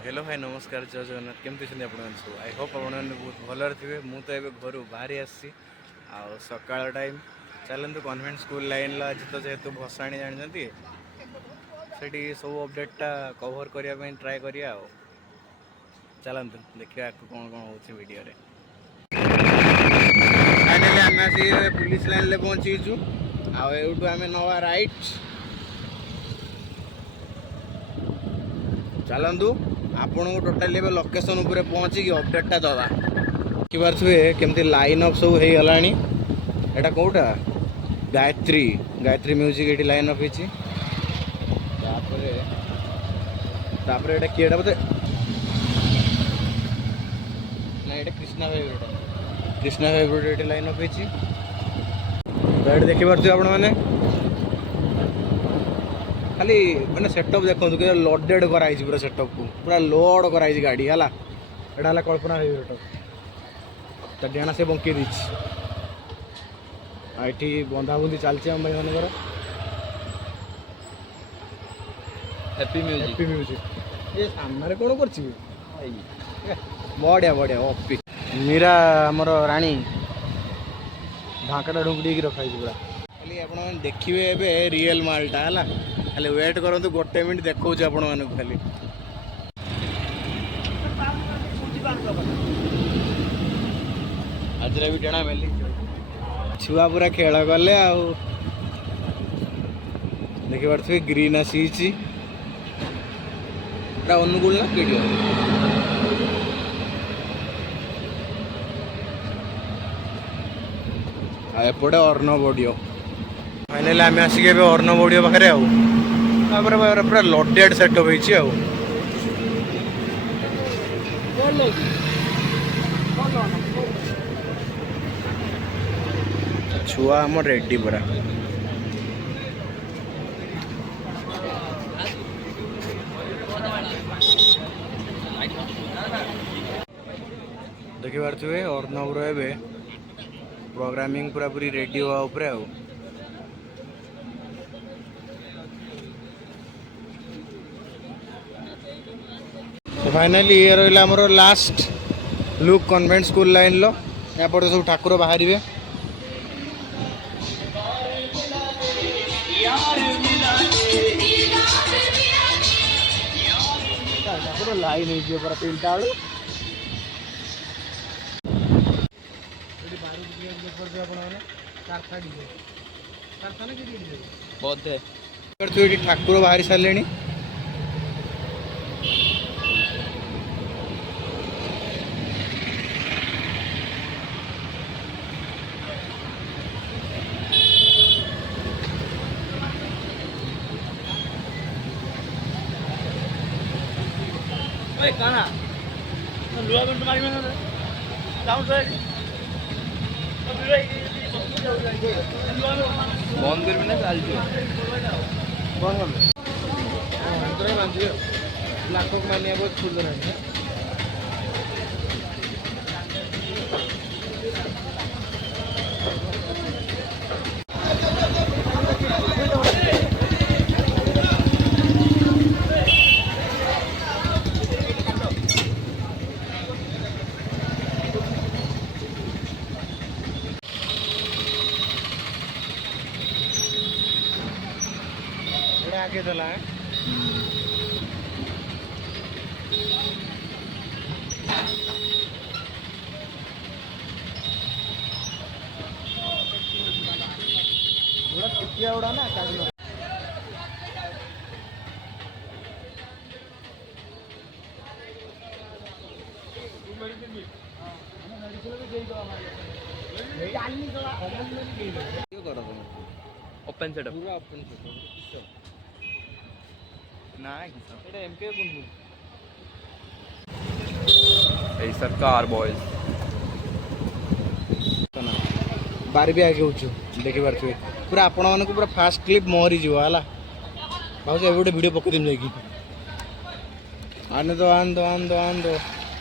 hello भाई नमस्कार जय जगन्नाथ केमती आप सब आई होप आपने बहुत भलर थे मु तो ये घर बाहरी आसी सकाल टाइम चलतु कन्वेंट स्कूल लाइन आज तो जेहेतु भसाणी जानते से सब अपडेटा कवर करने ट्राए करिया चलतु देखा कौन कौन हो वीडियो रे फाइनली आम आसी पुलिस लाइन पहुँचीचु आउ आम नवा राइट चलतु आपन को टोटाली लोकेशन उपर पहुँचिकी अपडेटा दवा देखिपे केमती लाइन अप सब हो गलानी एटा कौटा गायत्री गायत्री म्यूजिक ये लाइन अप होती किएटा बोलते ना ये कृष्णा भाई कृष्णा भाई ये लाइन अप होती तो ये देखिपे आपण मैंने खाली मैंने सेटअप देखो लोडेड कराई पूरा सेटअप को पूरा लोड कराई गाड़ी है यहाँ कल्पना सेटअप डेणा से बंकी दी ये बंधाबुंदी चलती आम भाई मनकर हैप्पी म्यूजिक ये सामने कौन कर बढ़िया बढ़िया ऑफिस मीरा आमर राणी ढांकाटा ढुंगड़ी रखाई पूरा खाली आप देखिए रियल मालटा है खाली वेट करूँ गोटे मिनट देखा आपण मानक खाली आज भी टेणा मेली छुआ पूरा खेल कले देखी पारे ग्रीन आसी अनुकूल ना कि एपटे अर्णव ऑडियो फाइनली आम आसिक अर्णव ऑडियो पाखे पूरा लोडेड सेटअप हो छुआ आम रेडी पूरा देखी पारे अर्णव रे प्रोग्रामिंग पूरा पूरी रेडी हुआ उपरे आउ फाइनली ये रहा आमर last look convent school line लो यापटे सब ठाकुर बाहर लाइन हो तीनटा ठाकुर बाहरी सारे मंदिर में चलती लाख मानिया बहुत सुंदर है आगे चला है उड़ा ना ओपन सेटअप पूरा ओपन सेटअप ना एमके सरकार बॉयज बार भी आगे होचु देखि पारे पूरा आपण मन को पूरा फास्ट क्लिप मोहरी जीवा है भाव ए गोटे वीडियो पकईदेम जाकि आने दो आन दो आन दो आन दो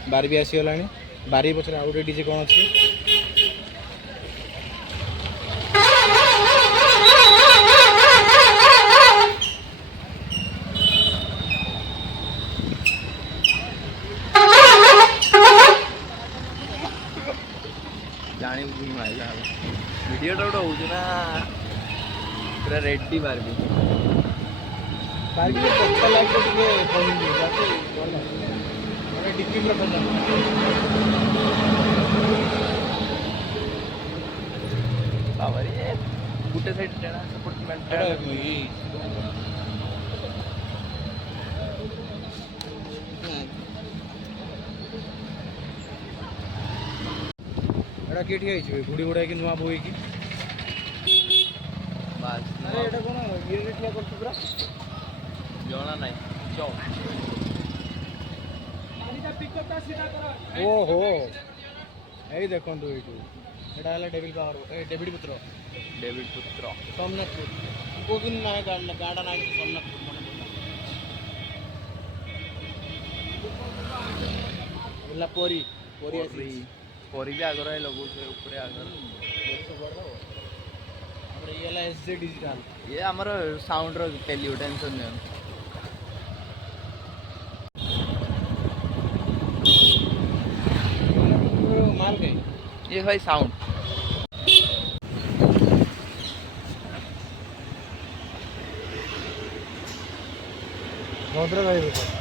बार भी आसीगला बारी पचर आउ गोटे डीजे कौन अच्छी जानी बुझी माइला वीडियो तो गोटे होउछ ना पूरा रेडी बारबी बारबी पक्का लाइक तो टिके कमी जाते बोला अरे डिक्की में बजा बाबा रे गुटे साइड टेना सपोर्ट मेंटेन एटा के ठीक है गुड़ी गुड़ा की नुआ बोई की बास अरे एटा कोन ये रेटला करछ पूरा जणा नाही चौ ओहो एई देखंतु एटू एटा हला डेविल पावर ए डेविड पुत्र सोमनाथपुर को दिन ना गाड़ा ना सोमनाथपुर बोला पोरी पोरी पोरी पोरी भी आगर है लगो से ऊपर आगर हमरे ये ला एसजे डिजिटल ये हमर साउंड रो टेलियो टेंशन नहीं माल गई ये भाई साउंड भद्रक